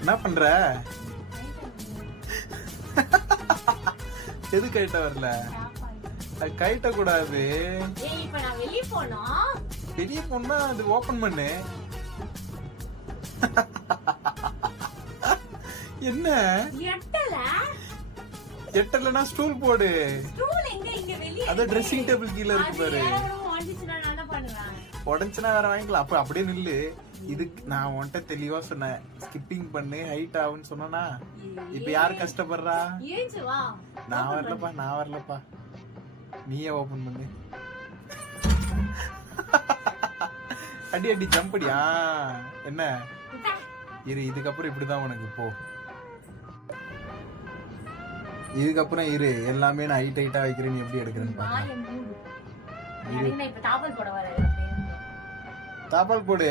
என்ன பண்ற? எது கைட்ட வரல? கைட்ட கூடாது. வெளியே போனா அது ஓபன் பண்ணு. என்ன எட்டலனா ஸ்டூல் போடு. அத ட்ரெஸ்ஸிங் டேபிள் கீழ இருக்கு பாரு. உடஞ்சுனா வேற வாங்கிக்கலாம். அப்ப அப்படியே நில்லு. இதுக்கு நான் உன்கிட்ட தெளிவா சொன்னேன், ஸ்கிப்பிங் பண்ணு ஹைட் ஆகுன்னு சொன்னா. இப்ப யாரு கஷ்டப்படுறா? நான் வரலப்பா. நீயே ஓபன் பண்ணு. அடி ஜம்ப் அடியா. என்ன இரு, இதுக்கப்புறம் இப்படிதான் உனக்கு. போ, இதுக்கப்புறம் இரு, எல்லாமே நான் ஹைட்டா வைக்கிறேன். நீ எப்படி எடுக்கிறேன்னு பாரு. தாப்பால் போடு.